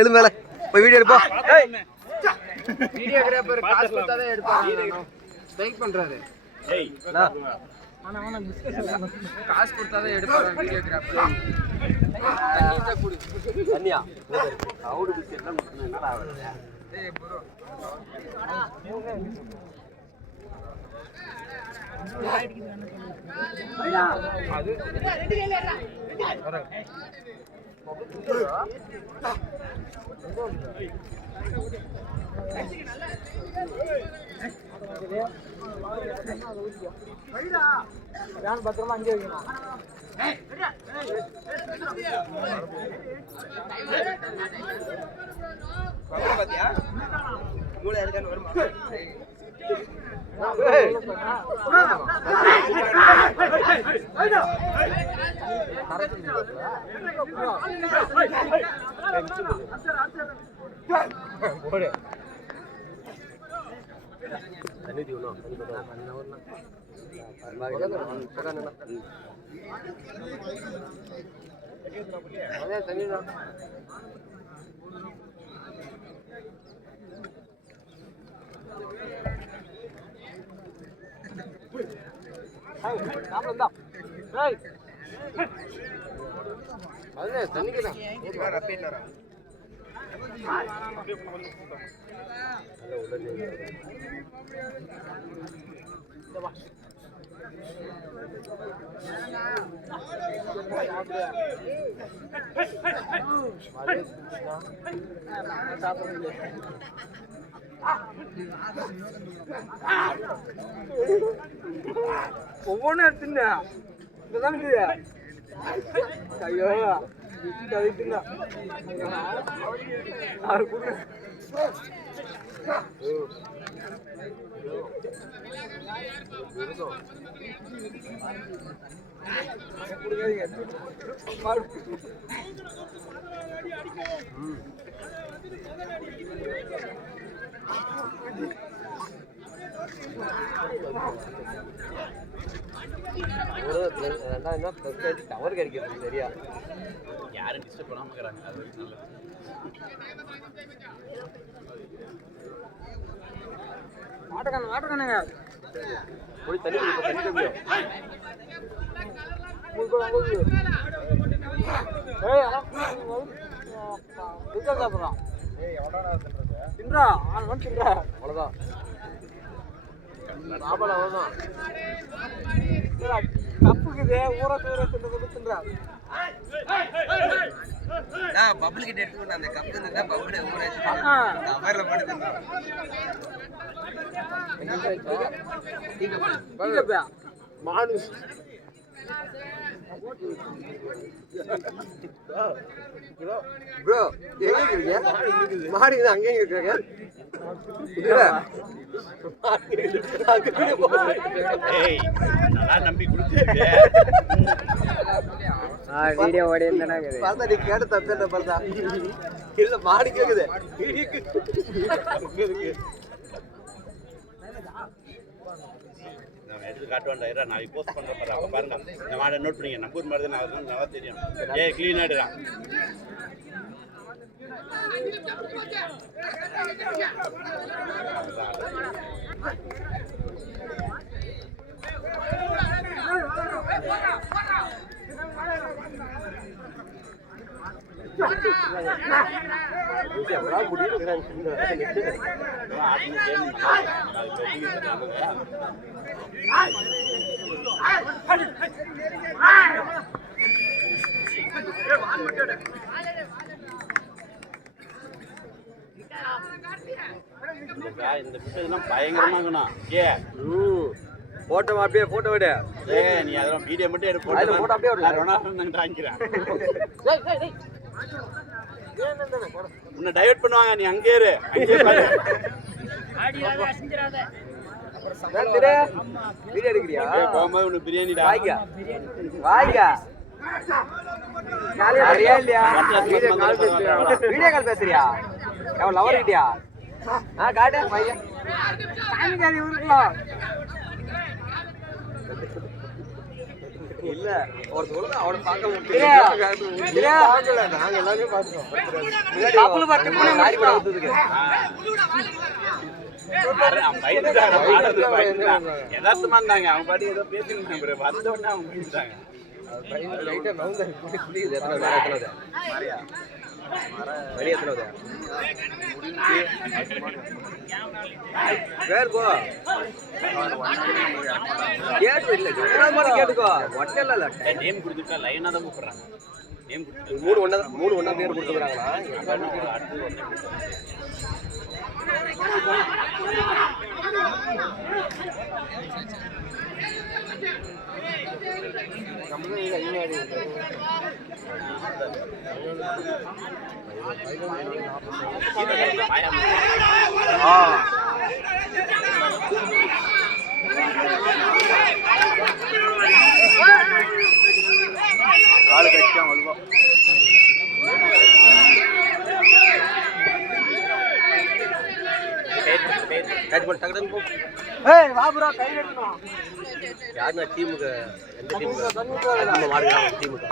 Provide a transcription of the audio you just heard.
எழு மேல போய் வீடியோ எடுப்போம். வீடியோகிராஃபர் காசு கொடுத்தாதான் எடுப்பாங்க. ஸ்ட்ரைக் பண்றாரு. காசு கொடுத்தாதான் எடுப்பாங்க வீடியோகிராஃபர். தண்ணியா அவுடு பிஸ்கெட்லாம் என்னடா ஆகுது? ஏய் ப்ரோ அது பத்திரமா அங்கே வைக்கணும். பாத்தியா மூளை இருக்கான்னு வருமா? தண்ணி தீவனம் தண்ணி தண்ணிக்குதான் ஒவ்வொன்றும் எடுத்துங்க. இதுதான் ஐயோ தவிர்த்துங்க. அவர் கொடுங்க. டவர் கிடைக்கிறது சரியா? யாரும் டிஸ்டர்ப் பண்ணாம இருக்கிறாங்க. அது நல்லது. மாட்டக்கானுங்க போய் தண்ணி குடிப்போம். தண்ணி குடிப்போம். தின்றா தின்றா அவ்வளோதான் சாப்பாடு அவ்வளோதான். தப்புக்குது ஊற தூர தின்றா பப்புள் கிட்ட எடுத்துக்கணும். அந்த கப்பு இருந்தா பப்புல மானு ப்ரோ எங்க இருக்கீங்க? மாடி அங்கேயும் இருக்காங்க. நம்பி கொடுத்து வீடியோ ஓடி பார்த்தா நீ கேட்ட தப்பு என்ன பார்த்தா இல்ல மாடி கேக்குது. எடுத்து காட்டுவாண்டா. நான் போஸ்ட் பண்ற பாரு. அப்ப பாருங்க இந்த மாடை நோட் பண்ணிங்க. நம்பூர் மாதிரி தான் நல்லா தெரியும். கிளீனா எடுறான். இந்த பிட்டெல்லாம் பயங்கரமா இருக்கணும். போட்டோ அப்படியே போட்டோ விட. நீ அதெல்லாம் வீடியோ மட்டும் எடுத்து போட்டோ அப்படியே விட. வாங்கிக்கிறேன். உன்னை டைவர்ட் பண்ணுவாங்க. நீ அங்கே இரு. வீடியோ எடுக்கிறியா? போகும்போது உனக்கு பிரியாணிடா. வாய்க்கா வீடியோ கால் பேசுறியா? எவ்வளோ லவர் கிட்டியா? காட்டு பையன் இல்ல ஒரு சொல்லுங்க அவனை பார்க்க பார்க்கல, நாங்க எல்லாமே பார்த்துட்டோம். யதார்த்தமா இருந்தாங்க அவங்க பாட்டி ஏதோ பேசிருந்தாங்க வந்த உடனே அவங்க போயிட்டாங்க லைட்டா நவுந்தா புரியுது வெளியே எத்தனை பேர் போ கேட்டு இல்லை கேட்டுக்கோ ஒட்டல இல்ல நேம் கொடுத்துட்டா லைனா தான் கூப்பிடுறாங்க நேம் கொடுத்துட்டு மூணு ஒண்ணா பேர் கொடுத்துக்கிறாங்களா அடுத்தது ஒண்ணே கொடுத்தாங்க காலு கட்சியா வலுவா கேட்ச் பண்ணி டக்கு போ ஏய் வாபுரா கை எடுக்கணும் யாருன்னா டீமுக்கு எந்த டீமுக்கு நம்ம மாடுறாங்க டீமுக்கு